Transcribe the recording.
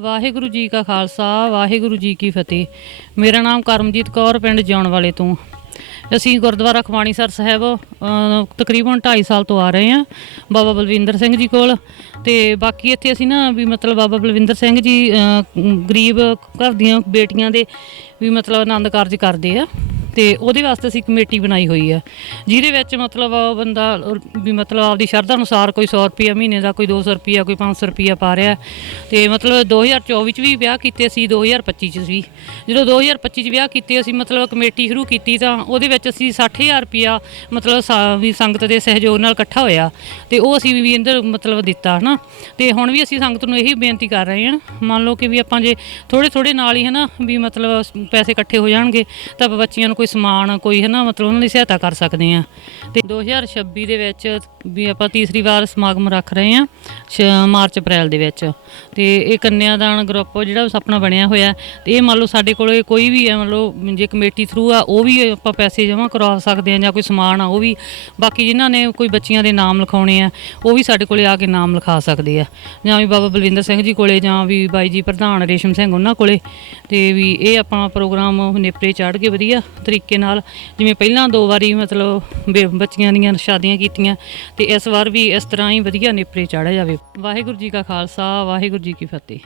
ਵਾਹਿਗੁਰੂ ਜੀ ਕਾ ਖਾਲਸਾ ਵਾਹਿਗੁਰੂ ਜੀ ਕੀ ਫਤਿਹ। ਮੇਰਾ ਨਾਮ ਕਰਮਜੀਤ ਕੌਰ ਪਿੰਡ ਜਾਣ ਵਾਲੇ ਤੋਂ। ਅਸੀਂ ਗੁਰਦੁਆਰਾ ਖਵਾਣੀਸਰ ਸਾਹਿਬ ਅ, ਤਕਰੀਬਨ 2.5 ਸਾਲ ਤੋਂ ਆ ਰਹੇ ਹਾਂ ਬਾਬਾ ਬਲਵਿੰਦਰ ਸਿੰਘ ਜੀ ਕੋਲ। ਤੇ ਬਾਕੀ ਇੱਥੇ ਅਸੀਂ ਨਾ ਵੀ ਮਤਲਬ ਬਾਬਾ ਬਲਵਿੰਦਰ ਸਿੰਘ ਜੀ ਅ, ਗਰੀਬ ਘਰ ਦੀਆਂ ਬੇਟੀਆਂ ਦੇ ਵੀ ਮਤਲਬ ਆਨੰਦ ਕਾਰਜ ਕਰਦੇ ਆ। ਤੇ ਉਹਦੇ ਵਾਸਤੇ ਅਸੀਂ ਕਮੇਟੀ ਬਣਾਈ ਹੋਈ ਆ ਜਿਹਦੇ ਵਿੱਚ ਮਤਲਬ ਬੰਦਾ ਵੀ ਮਤਲਬ ਆਪਦੀ ਸ਼ਰਧਾ ਅਨੁਸਾਰ ਕੋਈ 100 ਰੁਪਿਆ ਮਹੀਨੇ ਦਾ, ਕੋਈ 200 ਰੁਪਿਆ ਕੋਈ 500 ਰੁਪਿਆ ਪਾ ਰਿਹਾ। ਤੇ ਮਤਲਬ 2024 ਚ ਵੀ ਵਿਆਹ ਕੀਤੇ ਸੀ 2025 ਚ ਵੀ। ਜਦੋਂ 2025 ਚ ਵਿਆਹ ਕੀਤੇ, ਅਸੀਂ ਮਤਲਬ ਕਮੇਟੀ ਸ਼ੁਰੂ ਕੀਤੀ ਤਾਂ ਉਹਦੇ ਵਿੱਚ ਅਸੀਂ 60000 ਰੁਪਿਆ ਮਤਲਬ ਸਾ- ਵੀ ਸੰਗਤ ਦੇ ਸਹਿਯੋਗ ਨਾਲ ਇਕੱਠਾ ਹੋਇਆ। ਤੇ ਉਹ ਅਸੀਂ ਵੀ ਇੰਦਰ ਮਤਲਬ ਦਿੱਤਾ, ਹਨਾ। ਤੇ ਹੁਣ ਵੀ ਅਸੀਂ ਸੰਗਤ ਨੂੰ ਇਹੀ ਬੇਨਤੀ ਕਰ ਰਹੇ ਹਾਂ, ਮੰਨ ਲਓ ਕਿ ਵੀ ਆਪਾਂ ਜੇ ਥੋੜੇ ਥੋੜੇ ਨਾਲ ਹੀ, ਹਨਾ, ਵੀ ਮਤਲਬ ਪੈਸੇ ਇਕੱਠੇ ਹੋ ਜਾਣਗੇ, ਤਾਂ ਆਪਾਂ ਬੱਚੀਆਂ ਨੂੰ ਕੋਈ ਸਮਾਨ, ਕੋਈ ਹੈ ਨਾ ਮਤਲਬ ਉਹਨਾਂ ਦੀ ਸਹਾਇਤਾ ਕਰ ਸਕਦੇ ਆ ਤੇ 2026 ਦੇ ਵਿੱਚ ਵੀ ਆਪਾਂ ਤੀਸਰੀ ਵਾਰ ਸਮਾਗਮ ਰੱਖ ਰਹੇ ਆ ਮਾਰਚ, ਅਪ੍ਰੈਲ ਦੇ ਵਿੱਚ। ਤੇ ਇਹ ਕੰਨਿਆਦਾਨ ਗਰੁੱਪ ਜਿਹੜਾ ਆਪਣਾ ਬਣਿਆ ਹੋਇਆ ਤੇ ਇਹ ਮੰਨ ਲਓ ਸਾਡੇ ਕੋਲ ਕੋਈ ਵੀ ਹੈ, ਮੰਨ ਲਓ ਜੇ ਕਮੇਟੀ ਥਰੂ ਆ, ਉਹ ਵੀ ਆਪਾਂ ਪੈਸੇ ਜਮ੍ਹਾਂ ਕਰਵਾ ਸਕਦੇ ਆ ਜਾਂ ਕੋਈ ਸਮਾਨ ਆ, ਉਹ ਵੀ। ਬਾਕੀ ਜਿਨ੍ਹਾਂ ਨੇ ਕੋਈ ਬੱਚੀਆਂ ਦੇ ਨਾਮ ਲਿਖਾਉਣੇ ਆ, ਉਹ ਵੀ ਸਾਡੇ ਕੋਲੇ ਆ ਕੇ ਨਾਮ ਲਿਖਾ ਸਕਦੇ ਆ। ਜਾਂ ਵੀ ਬਾਬਾ ਬਲਵਿੰਦਰ ਸਿੰਘ ਜੀ ਕੋਲੇ ਜਾਂ ਵੀ ਬਾਈ ਜੀ ਪ੍ਰਧਾਨ ਰੇਸ਼ਮ ਸਿੰਘ ਉਹਨਾਂ ਕੋਲੇ। ਤੇ ਵੀ ਇਹ ਆਪਣਾ ਪ੍ਰੋਗਰਾਮ ਨੇਪਰੇ ਚੜ੍ਹ ਕੇ ਵਧੀਆ ਤਰੀਕੇ ਨਾਲ, ਜਿਵੇਂ ਪਹਿਲਾਂ ਦੋ ਵਾਰੀ ਮਤਲਬ ਬੇ- ਬੱਚੀਆਂ ਦੀਆਂ ਸ਼ਾਦੀਆਂ ਕੀਤੀਆਂ, ਤੇ ਇਸ ਵਾਰ ਵੀ ਇਸ ਤਰ੍ਹਾਂ ਹੀ ਵਧੀਆ ਨੇਪਰੇ ਚਾੜਿਆ ਜਾਵੇ। ਵਾਹਿਗੁਰੂ ਜੀ ਕਾ ਖਾਲਸਾ, ਵਾਹਿਗੁਰੂ ਜੀ ਕੀ ਫਤਿਹ।